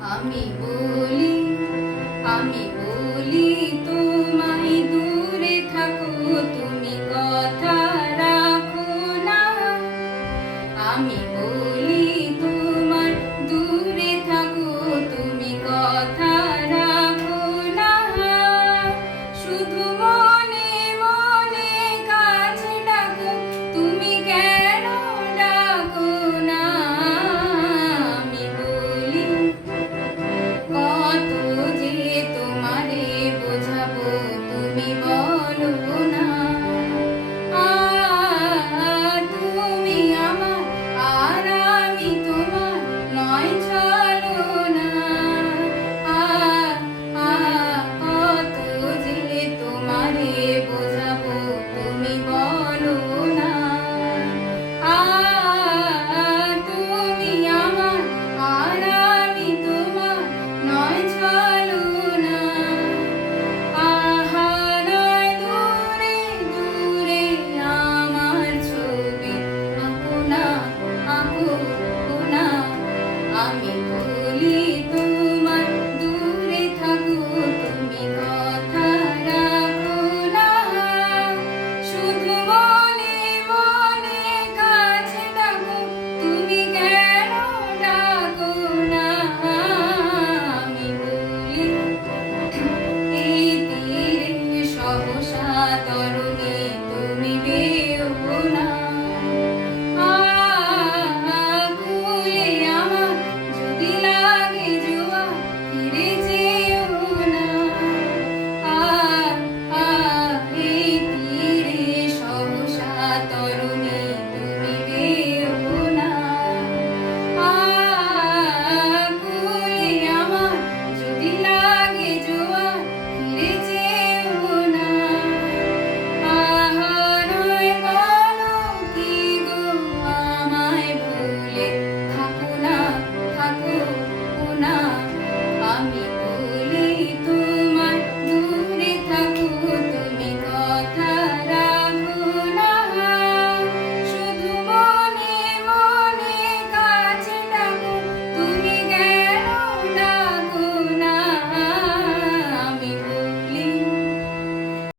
আমি বলি আমি বলি তোমায় দূরে থাকো তুমি কথা রাখো না। আমি বলি তোমার দূরে থাকো তুমি কথা রাখো না। শুধু মনে মনে কাছে ডাকো তুমি কেন ডাকো না। আমি বলি কত যে তোমারে বোঝাবো তুমি বলো না। তুমি আমার আর আমি তোমার নয় চলো না। কত যে তোমারে বোঝাবো তুমি বলো না। তুমি আমার আর আমি তোমার নয় চলো না। নয় দূরে দূরে আমার ছবি আঁকো না, আঁকো না। আমি